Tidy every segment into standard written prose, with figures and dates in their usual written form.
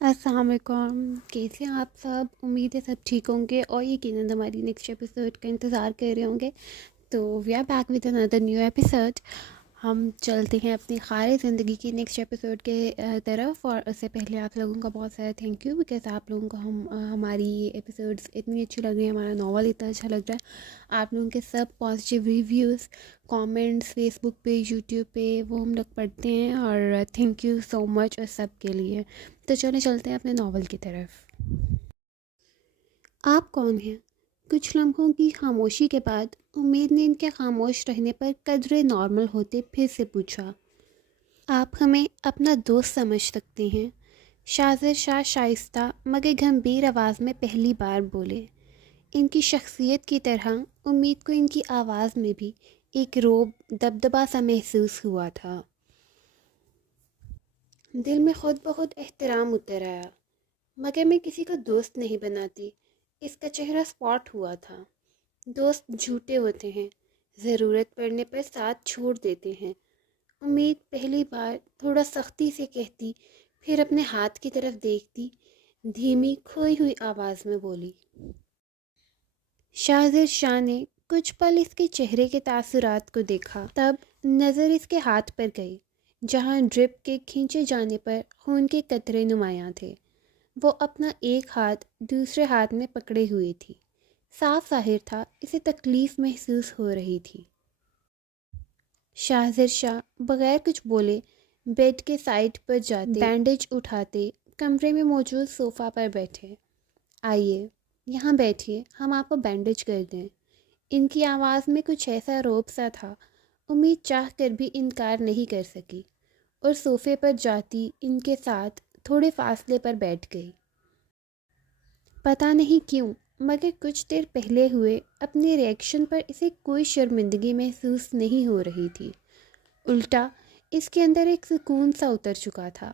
السلام علیکم، کیسے ہیں آپ سب؟ امید ہے سب ٹھیک ہوں گے اور یقیناً ہماری نیکسٹ ایپیسوڈ کا انتظار کر رہے ہوں گے. تو we are back with another new episode. ہم چلتے ہیں اپنی خالی زندگی کی نیکسٹ ایپیسوڈ کے طرف. اور اس سے پہلے آپ لوگوں کا بہت سارا تھینک یو، بیکاز آپ لوگوں کو ہماری ایپیسوڈس اتنی اچھی لگ رہی ہیں، ہمارا ناول اتنا اچھا لگ رہا ہے. آپ لوگوں کے سب پازیٹیو ریویوز، کامنٹس فیس بک پہ، یوٹیوب پہ، وہ ہم لوگ پڑھتے ہیں، اور تھینک یو سو مچ اس سب کے لیے. تو چلتے ہیں اپنے ناول کی طرف. آپ کون ہیں؟ کچھ لمحوں کی خاموشی کے بعد امید نے ان کے خاموش رہنے پر قدرے نارمل ہوتے پھر سے پوچھا. آپ ہمیں اپنا دوست سمجھ سکتے ہیں؟ شاہزر شاہ شائستہ مگر گھمبیر آواز میں پہلی بار بولے. ان کی شخصیت کی طرح امید کو ان کی آواز میں بھی ایک روب دبدبا سا محسوس ہوا تھا. دل میں خود بخود احترام اتر آیا. مگر میں کسی کا دوست نہیں بناتی. اس کا چہرہ اسپاٹ ہوا تھا. دوست جھوٹے ہوتے ہیں، ضرورت پڑنے پر ساتھ چھوڑ دیتے ہیں. امید پہلی بار تھوڑا سختی سے کہتی، پھر اپنے ہاتھ کی طرف دیکھتی، دھیمی کھوئی ہوئی آواز میں بولی. شاہزر شاہ نے کچھ پل اس کے چہرے کے تاثرات کو دیکھا، تب نظر اس کے ہاتھ پر گئی جہاں ڈرپ کے کھینچے جانے پر خون کے قطرے نمایاں تھے. وہ اپنا ایک ہاتھ دوسرے ہاتھ میں پکڑے ہوئے تھی. صاف ظاہر تھا اسے تکلیف محسوس ہو رہی تھی. شاہزر شاہ بغیر کچھ بولے بیڈ کے سائڈ پر جاتے، بینڈیج اٹھاتے کمرے میں موجود صوفہ پر بیٹھے. آئیے یہاں بیٹھیے، ہم آپ کو بینڈیج کر دیں. ان کی آواز میں کچھ ایسا روب سا تھا، امید چاہ کر بھی انکار نہیں کر سکی، اور صوفے پر جاتی ان کے ساتھ تھوڑے فاصلے پر بیٹھ گئی. پتہ نہیں کیوں مگر کچھ دیر پہلے ہوئے اپنے ریئیکشن پر اسے کوئی شرمندگی محسوس نہیں ہو رہی تھی. الٹا اس کے اندر ایک سکون سا اتر چکا تھا.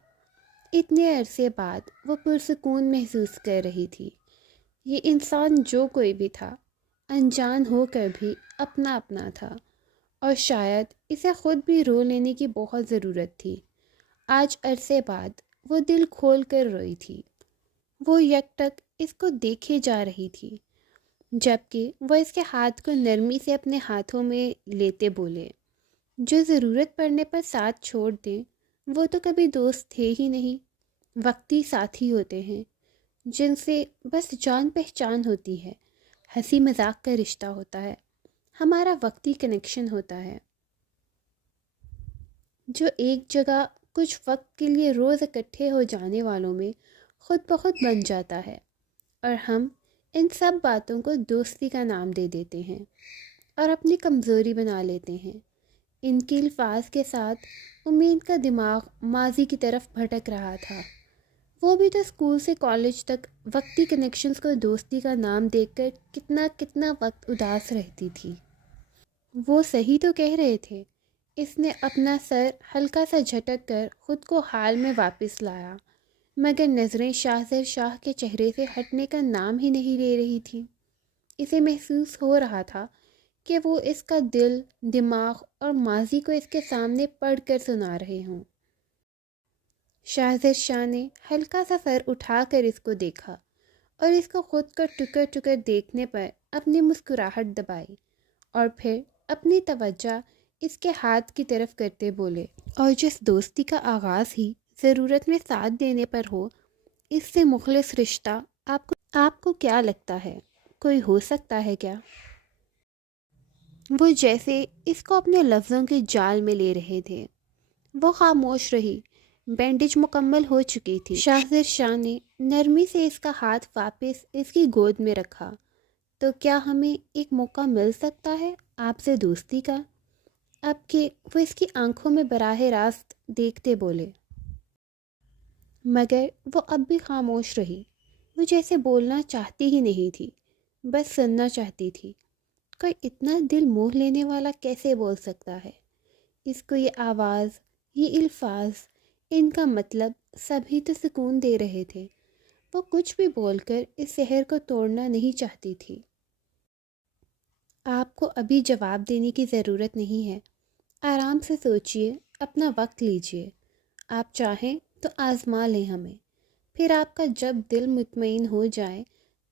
اتنے عرصے بعد وہ پرسکون محسوس کر رہی تھی. یہ انسان جو کوئی بھی تھا، انجان ہو کر بھی اپنا اپنا تھا، اور شاید اسے خود بھی رو لینے کی بہت ضرورت تھی. آج عرصے بعد وہ دل کھول کر روئی تھی. وہ یک ٹک اس کو دیکھے جا رہی تھی، جبکہ وہ اس کے ہاتھ کو نرمی سے اپنے ہاتھوں میں لیتے بولے. جو ضرورت پڑنے پر ساتھ چھوڑ دیں وہ تو کبھی دوست تھے ہی نہیں، وقتی ساتھی ہوتے ہیں جن سے بس جان پہچان ہوتی ہے، ہنسی مذاق کا رشتہ ہوتا ہے، ہمارا وقتی کنیکشن ہوتا ہے جو ایک جگہ کچھ وقت کے لیے روز اکٹھے ہو جانے والوں میں خود بخود بن جاتا ہے. اور ہم ان سب باتوں کو دوستی کا نام دے دیتے ہیں اور اپنی کمزوری بنا لیتے ہیں. ان کے الفاظ کے ساتھ امید کا دماغ ماضی کی طرف بھٹک رہا تھا. وہ بھی تو اسکول سے کالج تک وقتی کنیکشنز کو دوستی کا نام دیکھ کر کتنا وقت اداس رہتی تھی. وہ صحیح تو کہہ رہے تھے. اس نے اپنا سر ہلکا سا جھٹک کر خود کو حال میں واپس لایا، مگر نظریں شاہزر شاہ کے چہرے سے ہٹنے کا نام ہی نہیں لے رہی تھی. اسے محسوس ہو رہا تھا کہ وہ اس کا دل، دماغ اور ماضی کو اس کے سامنے پڑھ کر سنا رہے ہوں. شاہزر شاہ نے ہلکا سا سر اٹھا کر اس کو دیکھا، اور اس کو خود کا ٹکر ٹکر دیکھنے پر اپنی مسکراہٹ دبائی، اور پھر اپنی توجہ اس کے ہاتھ کی طرف کرتے بولے. اور جس دوستی کا آغاز ہی ضرورت میں ساتھ دینے پر ہو، اس سے مخلص رشتہ آپ کو کیا لگتا ہے کوئی ہو سکتا ہے کیا؟ وہ جیسے اس کو اپنے لفظوں کے جال میں لے رہے تھے. وہ خاموش رہی. بینڈیج مکمل ہو چکی تھی. شاہزر شاہ نے نرمی سے اس کا ہاتھ واپس اس کی گود میں رکھا. تو کیا ہمیں ایک موقع مل سکتا ہے آپ سے دوستی کا؟ اب کہ وہ اس کی آنکھوں میں براہ راست دیکھتے بولے. مگر وہ اب بھی خاموش رہی. وہ جیسے بولنا چاہتی ہی نہیں تھی، بس سننا چاہتی تھی. کوئی اتنا دل موہ لینے والا کیسے بول سکتا ہے؟ اس کو یہ آواز، یہ الفاظ، ان کا مطلب سبھی تو سکون دے رہے تھے. وہ کچھ بھی بول کر اس سحر کو توڑنا نہیں چاہتی تھی. آپ کو ابھی جواب دینے کی ضرورت نہیں ہے. آرام سے سوچئے، اپنا وقت لیجئے. آپ چاہیں تو آزما لیں ہمیں، پھر آپ کا جب دل مطمئن ہو جائے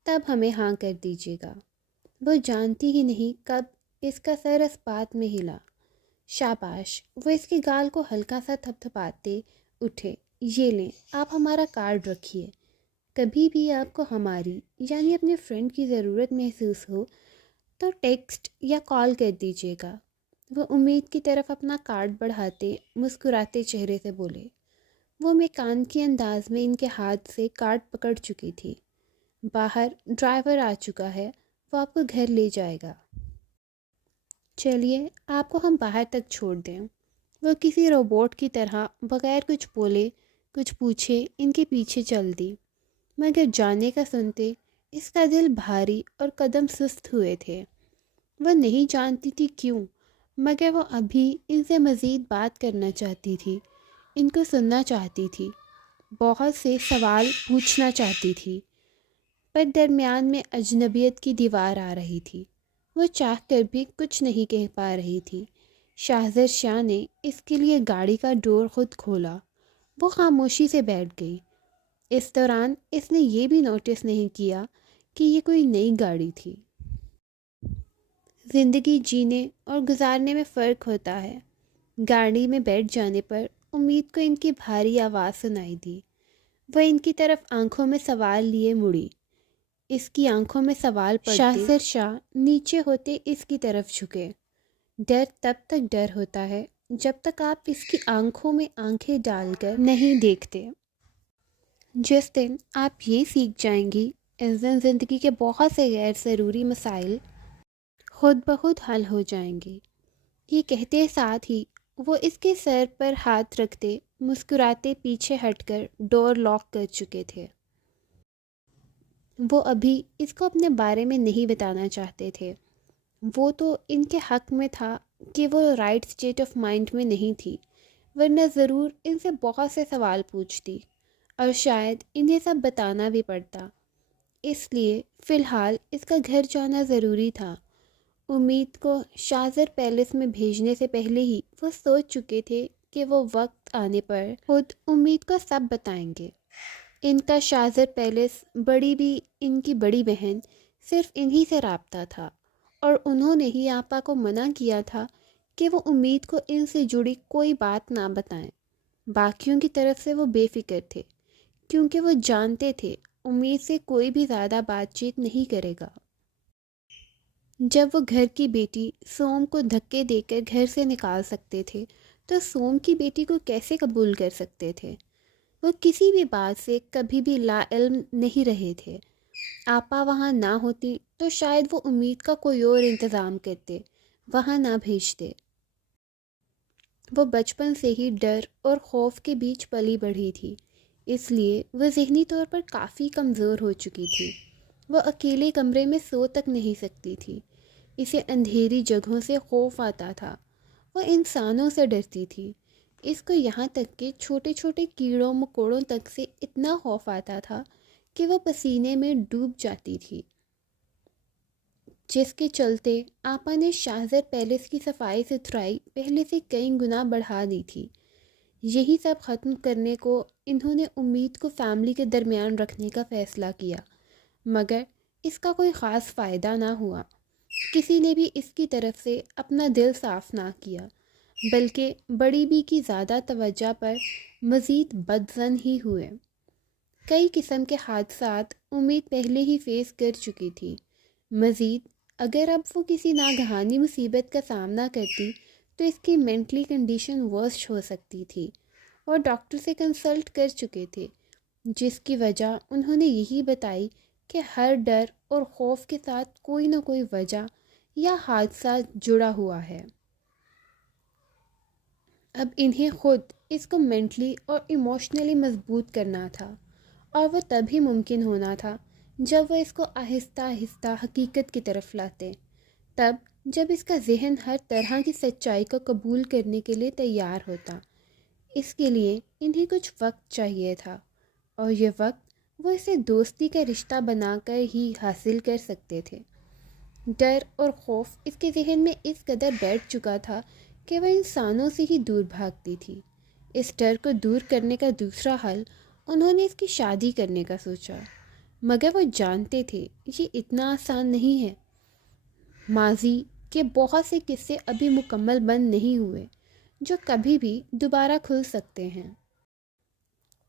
تب ہمیں ہاں کر دیجیے گا۔ وہ جانتی ہی نہیں کب اس کا سر اس بات میں ہلا۔ شاباش، وہ اس کے گال کو ہلکا سا تھپتھپاتے اٹھے۔ یہ لیں، آپ ہمارا کارڈ رکھیے۔ کبھی بھی آپ کو ہماری یعنی اپنے فرینڈ کی ضرورت محسوس ہو تو ٹیکسٹ یا کال کر دیجیے گا۔ وہ امید کی طرف اپنا کارڈ بڑھاتے مسکراتے چہرے سے بولے۔ وہ میکان کے انداز میں ان کے ہاتھ سے کارڈ پکڑ چکی تھی۔ باہر ڈرائیور آ چکا ہے، وہ آپ کو گھر لے جائے گا۔ چلیے آپ کو ہم باہر تک چھوڑ دیں۔ وہ کسی روبوٹ کی طرح بغیر کچھ بولے کچھ پوچھے ان کے پیچھے چل دی، مگر جانے کا سنتے اس کا دل بھاری اور قدم سست ہوئے تھے۔ وہ نہیں جانتی تھی کیوں، مگر وہ ابھی ان سے مزید بات کرنا چاہتی تھی، ان کو سننا چاہتی تھی، بہت سے سوال پوچھنا چاہتی تھی، پر درمیان میں اجنبیت کی دیوار آ رہی تھی۔ وہ چاہ کر بھی کچھ نہیں کہہ پا رہی تھی۔ شاہزر شاہ نے اس کے لیے گاڑی کا ڈور خود کھولا۔ وہ خاموشی سے بیٹھ گئی۔ اس دوران اس نے یہ بھی نوٹس نہیں کیا کہ یہ کوئی نئی گاڑی تھی۔ زندگی جینے اور گزارنے میں فرق ہوتا ہے۔ گاڑی میں بیٹھ جانے پر امید کو ان کی بھاری آواز سنائی دی۔ وہ ان کی طرف آنکھوں میں سوال لیے مڑی۔ اس کی آنکھوں میں سوال پڑھتے شاہزر شاہ نیچے ہوتے اس کی طرف جھکے۔ ڈر تب تک ڈر ہوتا ہے جب تک آپ اس کی آنکھوں میں آنکھیں ڈال کر نہیں دیکھتے۔ جس دن آپ یہ سیکھ جائیں گی، اس دن زندگی کے بہت سے غیر ضروری مسائل خود بخود حل ہو جائیں گے۔ یہ کہتے ساتھ ہی وہ اس کے سر پر ہاتھ رکھتے مسکراتے پیچھے ہٹ کر ڈور لاک کر چکے تھے۔ وہ ابھی اس کو اپنے بارے میں نہیں بتانا چاہتے تھے۔ وہ تو ان کے حق میں تھا کہ وہ رائٹ اسٹیٹ آف مائنڈ میں نہیں تھی، ورنہ ضرور ان سے بہت سے سوال پوچھتی اور شاید انہیں سب بتانا بھی پڑتا۔ اس لیے فی الحال اس کا گھر جانا ضروری تھا۔ امید کو شاہزر پیلس میں بھیجنے سے پہلے ہی وہ سوچ چکے تھے کہ وہ وقت آنے پر خود امید کو سب بتائیں گے۔ ان کا شاہزر پیلس بڑی بھی ان کی بڑی بہن صرف انہی سے رابطہ تھا، اور انہوں نے ہی آپا کو منع کیا تھا کہ وہ امید کو ان سے جڑی کوئی بات نہ بتائیں۔ باقیوں کی طرف سے وہ بے فکر تھے، کیونکہ وہ جانتے تھے امید سے کوئی بھی زیادہ بات چیت نہیں کرے گا۔ جب وہ گھر کی بیٹی سوم کو دھکے دے کر گھر سے نکال سکتے تھے تو سوم کی بیٹی کو کیسے قبول کر سکتے تھے؟ وہ کسی بھی بات سے کبھی بھی لا علم نہیں رہے تھے۔ آپا وہاں نہ ہوتی تو شاید وہ امید کا کوئی اور انتظام کرتے، وہاں نہ بھیجتے۔ وہ بچپن سے ہی ڈر اور خوف کے بیچ پلی بڑھی تھی، اس لیے وہ ذہنی طور پر کافی کمزور ہو چکی تھی۔ وہ اکیلے کمرے میں سو تک نہیں سکتی تھی۔ اسے اندھیری جگہوں سے خوف آتا تھا۔ وہ انسانوں سے ڈرتی تھی۔ اس کو یہاں تک کہ چھوٹے چھوٹے کیڑوں مکوڑوں تک سے اتنا خوف آتا تھا کہ وہ پسینے میں ڈوب جاتی تھی، جس کے چلتے آپا نے شاہزر پیلس کی صفائی ستھرائی پہلے سے کئی گنا بڑھا دی تھی۔ یہی سب ختم کرنے کو انہوں نے امید کو فیملی کے درمیان رکھنے کا فیصلہ کیا، مگر اس کا کوئی خاص فائدہ نہ ہوا۔ کسی نے بھی اس کی طرف سے اپنا دل صاف نہ کیا، بلکہ بڑی بی کی زیادہ توجہ پر مزید بدظن ہی ہوئے۔ کئی قسم کے حادثات امید پہلے ہی فیس کر چکی تھی۔ مزید اگر اب وہ کسی ناگہانی مصیبت کا سامنا کرتی تو اس کی مینٹلی کنڈیشن ورسٹ ہو سکتی تھی، اور ڈاکٹر سے کنسلٹ کر چکے تھے، جس کی وجہ انہوں نے یہی بتائی کہ ہر ڈر اور خوف کے ساتھ کوئی نہ کوئی وجہ یا حادثہ جڑا ہوا ہے۔ اب انہیں خود اس کو مینٹلی اور ایموشنلی مضبوط کرنا تھا، اور وہ تبھی ممکن ہونا تھا جب وہ اس کو آہستہ آہستہ حقیقت کی طرف لاتے، تب جب اس کا ذہن ہر طرح کی سچائی کو قبول کرنے کے لیے تیار ہوتا۔ اس کے لیے انہیں کچھ وقت چاہیے تھا، اور یہ وقت وہ اسے دوستی کا رشتہ بنا کر ہی حاصل کر سکتے تھے۔ ڈر اور خوف اس کے ذہن میں اس قدر بیٹھ چکا تھا کہ وہ انسانوں سے ہی دور بھاگتی تھی۔ اس ڈر کو دور کرنے کا دوسرا حل انہوں نے اس کی شادی کرنے کا سوچا، مگر وہ جانتے تھے یہ اتنا آسان نہیں ہے۔ ماضی کے بہت سے قصے ابھی مکمل بند نہیں ہوئے جو کبھی بھی دوبارہ کھل سکتے ہیں۔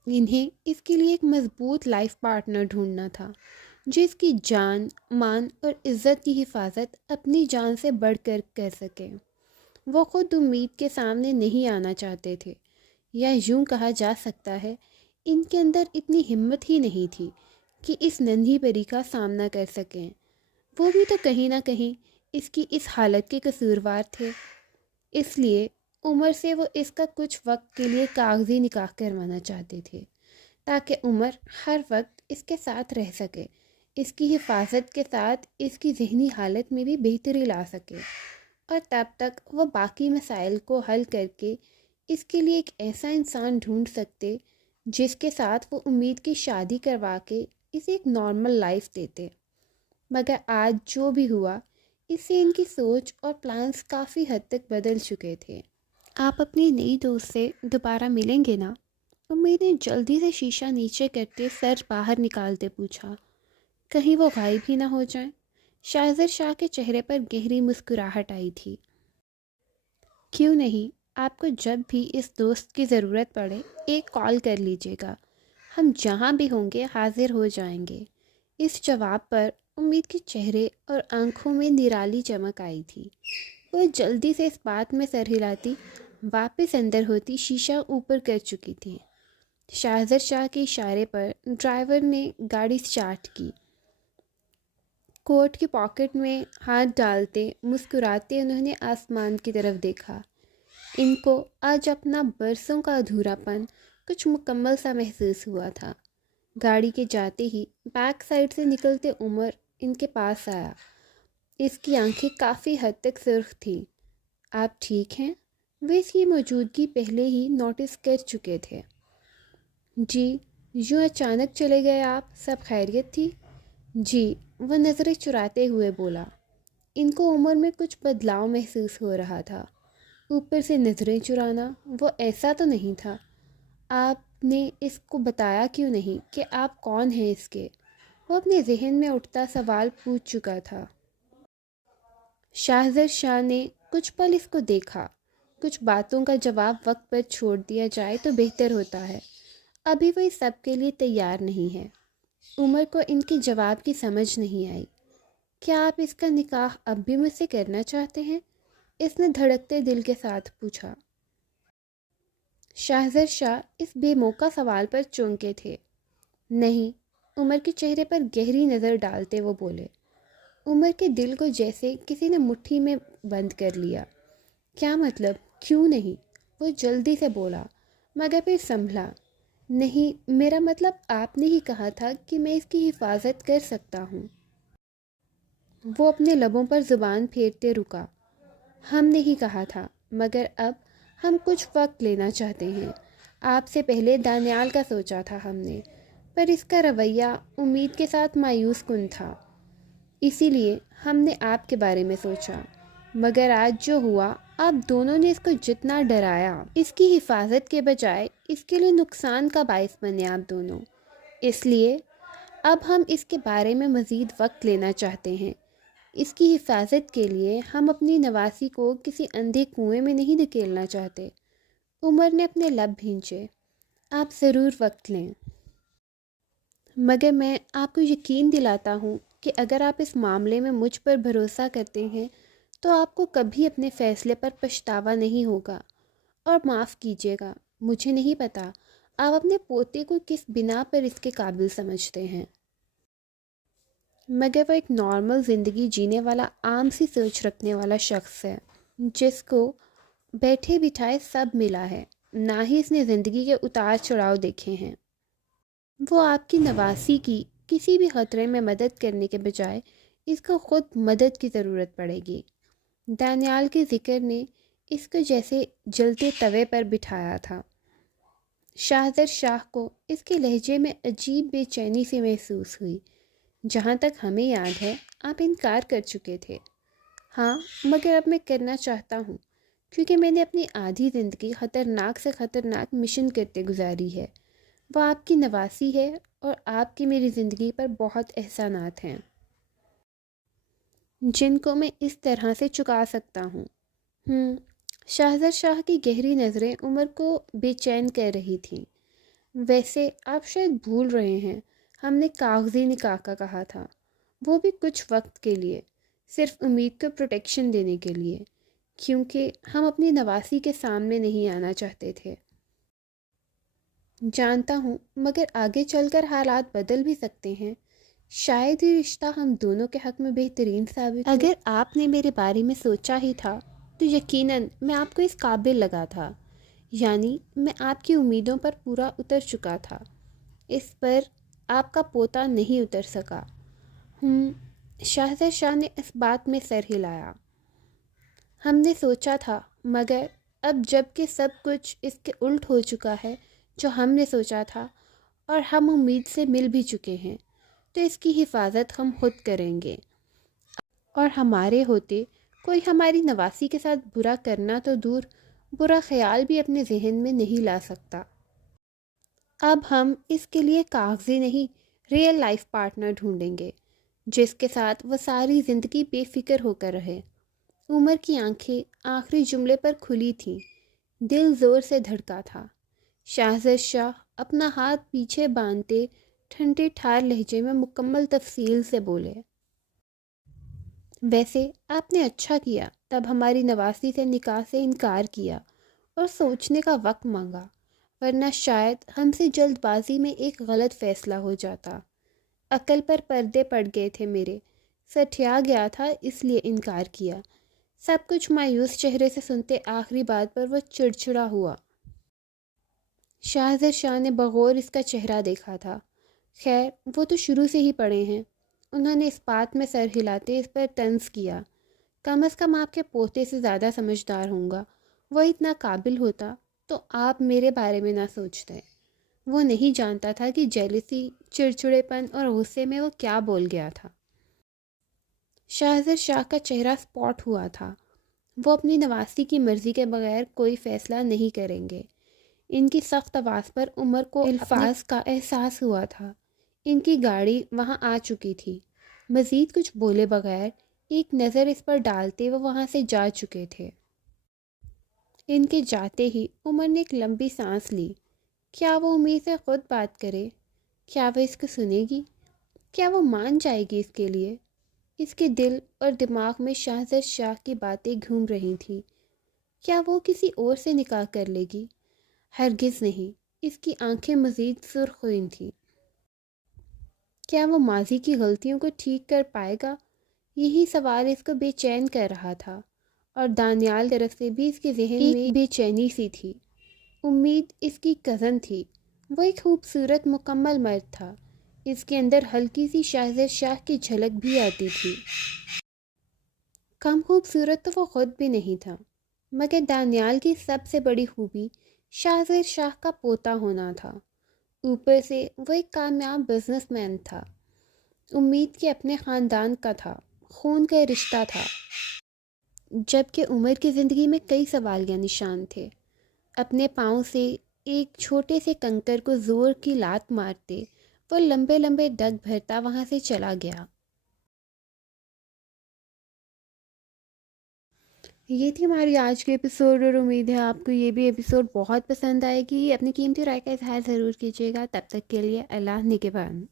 انہیں اس کے لیے ایک مضبوط لائف پارٹنر ڈھونڈنا تھا جو اس کی جان، مان اور عزت کی حفاظت اپنی جان سے بڑھ کر کر سکے۔ وہ خود امید کے سامنے نہیں آنا چاہتے تھے، یا یوں کہا جا سکتا ہے ان کے اندر اتنی ہمت ہی نہیں تھی کہ اس ننھی پری کا سامنا کر سکیں۔ وہ بھی تو کہیں نہ کہیں اس کی اس حالت کے قصوروار تھے، اس لیے عمر سے وہ اس کا کچھ وقت کے لیے کاغذی نکاح کروانا چاہتے تھے تاکہ عمر ہر وقت اس کے ساتھ رہ سکے، اس کی حفاظت کے ساتھ اس کی ذہنی حالت میں بھی بہتری لا سکے، اور تب تک وہ باقی مسائل کو حل کر کے اس کے لیے ایک ایسا انسان ڈھونڈ سکتے جس کے ساتھ وہ امید کی شادی کروا کے اسے ایک نارمل لائف دیتے۔ مگر آج جو بھی ہوا اس سے ان کی سوچ اور پلانز کافی حد تک بدل چکے تھے۔ آپ اپنی نئی دوست سے دوبارہ ملیں گے نا؟ امید نے جلدی سے شیشہ نیچے کرتے سر باہر نکالتے پوچھا، کہیں وہ غائب ہی نہ ہو جائیں۔ شاہزر شاہ کے چہرے پر گہری مسکراہٹ آئی تھی۔ کیوں نہیں، آپ کو جب بھی اس دوست کی ضرورت پڑے ایک کال کر لیجیے گا، ہم جہاں بھی ہوں گے حاضر ہو جائیں گے۔ اس جواب پر امید کے چہرے اور آنکھوں میں نرالی چمک آئی تھی۔ وہ جلدی سے اس بات میں سر ہلاتی واپس اندر ہوتی شیشہ اوپر کر چکی تھی۔ شاہزر شاہ کے اشارے پر ڈرائیور نے گاڑی سٹارٹ کی۔ کوٹ کی پاکٹ میں ہاتھ ڈالتے مسکراتے انہوں نے آسمان کی طرف دیکھا۔ ان کو آج اپنا برسوں کا ادھورا پن کچھ مکمل سا محسوس ہوا تھا۔ گاڑی کے جاتے ہی بیک سائڈ سے نکلتے عمر ان کے پاس آیا۔ اس کی آنکھیں کافی حد تک سرخ تھیں۔ آپ ٹھیک ہیں؟ وہ اس کی موجودگی پہلے ہی نوٹس کر چکے تھے۔ جی، یوں اچانک چلے گئے آپ؟ سب خیریت تھی؟ جی، وہ نظریں چراتے ہوئے بولا۔ ان کو عمر میں کچھ بدلاؤ محسوس ہو رہا تھا۔ اوپر سے نظریں چرانا، وہ ایسا تو نہیں تھا۔ آپ نے اس کو بتایا کیوں نہیں کہ آپ کون ہیں اس کے؟ وہ اپنے ذہن میں اٹھتا سوال پوچھ چکا تھا۔ شاہزر شاہ نے کچھ پل اس کو دیکھا۔ کچھ باتوں کا جواب وقت پر چھوڑ دیا جائے تو بہتر ہوتا ہے۔ ابھی وہ اس سب کے لیے تیار نہیں ہے۔ عمر کو ان کے جواب کی سمجھ نہیں آئی۔ کیا آپ اس کا نکاح اب بھی مجھ سے کرنا چاہتے ہیں؟ اس نے دھڑکتے دل کے ساتھ پوچھا۔ شاہزر شاہ اس بے موقع سوال پر چونکے تھے۔ نہیں، عمر کے چہرے پر گہری نظر ڈالتے وہ بولے۔ عمر کے دل کو جیسے کسی نے مٹھی میں بند کر لیا۔ کیا مطلب، کیوں نہیں؟ وہ جلدی سے بولا، مگر پھر سنبھلا۔ نہیں، میرا مطلب آپ نے ہی کہا تھا کہ میں اس کی حفاظت کر سکتا ہوں۔ وہ اپنے لبوں پر زبان پھیرتے رکا۔ ہم نے ہی کہا تھا، مگر اب ہم کچھ وقت لینا چاہتے ہیں۔ آپ سے پہلے دانیال کا سوچا تھا ہم نے، پر اس کا رویہ امید کے ساتھ مایوس کن تھا، اسی لیے ہم نے آپ کے بارے میں سوچا۔ مگر آج جو ہوا، آپ دونوں نے اس کو جتنا ڈرایا، اس کی حفاظت کے بجائے اس کے لیے نقصان کا باعث بنے آپ دونوں۔ اس لیے اب ہم اس کے بارے میں مزید وقت لینا چاہتے ہیں۔ اس کی حفاظت کے لیے ہم اپنی نواسی کو کسی اندھے کنویں میں نہیں دھکیلنا چاہتے۔ عمر نے اپنے لب بھینچے۔ آپ ضرور وقت لیں، مگر میں آپ کو یقین دلاتا ہوں کہ اگر آپ اس معاملے میں مجھ پر بھروسہ کرتے ہیں تو آپ کو کبھی اپنے فیصلے پر پچھتاوا نہیں ہوگا۔ اور معاف کیجیے گا، مجھے نہیں پتا آپ اپنے پوتے کو کس بنا پر اس کے قابل سمجھتے ہیں، مگر وہ ایک نارمل زندگی جینے والا عام سی سوچ رکھنے والا شخص ہے جس کو بیٹھے بٹھائے سب ملا ہے، نہ ہی اس نے زندگی کے اتار چڑھاؤ دیکھے ہیں۔ وہ آپ کی نواسی کی کسی بھی خطرے میں مدد کرنے کے بجائے اس کو خود مدد کی ضرورت پڑے گی۔ دانیال کے ذکر نے اس کو جیسے جلتے توے پر بٹھایا تھا۔ شاہزر شاہ کو اس کے لہجے میں عجیب بے چینی سے محسوس ہوئی۔ جہاں تک ہمیں یاد ہے آپ انکار کر چکے تھے۔ ہاں، مگر اب میں کرنا چاہتا ہوں، کیونکہ میں نے اپنی آدھی زندگی خطرناک سے خطرناک مشن کرتے گزاری ہے۔ وہ آپ کی نواسی ہے اور آپ کی میری زندگی پر بہت احسانات ہیں جن کو میں اس طرح سے چکا سکتا ہوں۔ شہزاد شاہ کی گہری نظریں عمر کو بے چین کر رہی تھیں۔ ویسے آپ شاید بھول رہے ہیں، ہم نے کاغذی نکاح کا کہا تھا، وہ بھی کچھ وقت کے لیے، صرف امید کو پروٹیکشن دینے کے لیے، کیونکہ ہم اپنی نواسی کے سامنے نہیں آنا چاہتے تھے۔ جانتا ہوں، مگر آگے چل کر حالات بدل بھی سکتے ہیں، شاید یہ رشتہ ہم دونوں کے حق میں بہترین ثابت ہو۔ اگر آپ نے میرے بارے میں سوچا ہی تھا تو یقیناً میں آپ کو اس قابل لگا تھا، یعنی میں آپ کی امیدوں پر پورا اتر چکا تھا، اس پر آپ کا پوتا نہیں اتر سکا۔ شہزاد شاہ نے اس بات میں سر ہلایا۔ ہم نے سوچا تھا، مگر اب جب کہ سب کچھ اس کے الٹ ہو چکا ہے جو ہم نے سوچا تھا، اور ہم امید سے مل بھی چکے ہیں، تو اس کی حفاظت ہم خود کریں گے، اور ہمارے ہوتے کوئی ہماری نواسی کے ساتھ برا کرنا تو دور، برا خیال بھی اپنے ذہن میں نہیں لا سکتا۔ اب ہم اس کے لیے کاغذی نہیں، ریئل لائف پارٹنر ڈھونڈیں گے، جس کے ساتھ وہ ساری زندگی بے فکر ہو کر رہے۔ عمر کی آنکھیں آخری جملے پر کھلی تھیں، دل زور سے دھڑکا تھا۔ شہزاد شاہ اپنا ہاتھ پیچھے باندھتے ٹھنڈے ٹھار لہجے میں مکمل تفصیل سے بولے، ویسے آپ نے اچھا کیا تب ہماری نواسی سے نکاح سے انکار کیا اور سوچنے کا وقت مانگا، ورنہ شاید ہم سے جلد بازی میں ایک غلط فیصلہ ہو جاتا۔ عقل پر پردے پڑ گئے تھے میرے، سٹھیا گیا تھا اس لیے انکار کیا۔ سب کچھ مایوس چہرے سے سنتے آخری بات پر وہ چڑچڑا ہوا۔ شہزاد شاہ نے بغور اس کا چہرہ دیکھا تھا۔ خیر، وہ تو شروع سے ہی پڑے ہیں۔ انہوں نے اس بات میں سر ہلاتے اس پر طنز کیا۔ کم از کم آپ کے پوتے سے زیادہ سمجھدار ہوں گا، وہ اتنا قابل ہوتا تو آپ میرے بارے میں نہ سوچتے۔ وہ نہیں جانتا تھا کہ جیلسی، چڑچڑے پن اور غصے میں وہ کیا بول گیا تھا۔ شہزاد شاہ کا چہرہ سپاٹ ہوا تھا۔ وہ اپنی نواسی کی مرضی کے بغیر کوئی فیصلہ نہیں کریں گے۔ ان کی سخت آواز پر عمر کو الفاظ کا احساس ہوا تھا۔ ان کی گاڑی وہاں آ چکی تھی۔ مزید کچھ بولے بغیر ایک نظر اس پر ڈالتے وہ وہاں سے جا چکے تھے۔ ان کے جاتے ہی عمر نے ایک لمبی سانس لی۔ کیا وہ امید سے خود بات کرے؟ کیا وہ اس کو سنے گی؟ کیا وہ مان جائے گی اس کے لیے؟ اس کے دل اور دماغ میں شہزاد شاہ کی باتیں گھوم رہی تھیں۔ کیا وہ کسی اور سے نکاح کر لے گی؟ ہرگز نہیں۔ اس کی آنکھیں مزید سرخ ہوئی تھیں۔ کیا وہ ماضی کی غلطیوں کو ٹھیک کر پائے گا؟ یہی سوال اس کو بے چین کر رہا تھا، اور دانیال کی طرف سے بھی اس کے ذہن میں بے چینی سی تھی۔ امید اس کی کزن تھی، وہ ایک خوبصورت مکمل مرد تھا، اس کے اندر ہلکی سی شہزاد شاہ کی جھلک بھی آتی تھی۔ کم خوبصورت تو وہ خود بھی نہیں تھا، مگر دانیال کی سب سے بڑی خوبی شہزاد شاہ کا پوتا ہونا تھا۔ اوپر سے وہ ایک کامیاب بزنس مین تھا، امید کے اپنے خاندان کا تھا، خون کا رشتہ تھا۔ جبکہ عمر کی زندگی میں کئی سوالیہ نشان تھے۔ اپنے پاؤں سے ایک چھوٹے سے کنکر کو زور کی لات مارتے وہ لمبے لمبے ڈگ بھرتا وہاں سے چلا گیا۔ یہ تھی ہماری آج کی ایپیسوڈ، اور امید ہے آپ کو یہ بھی ایپیسوڈ بہت پسند آئے گی۔ اپنی قیمتی رائے کا اظہار ضرور کیجیے گا۔ تب تک کے لیے اللہ نگہبان۔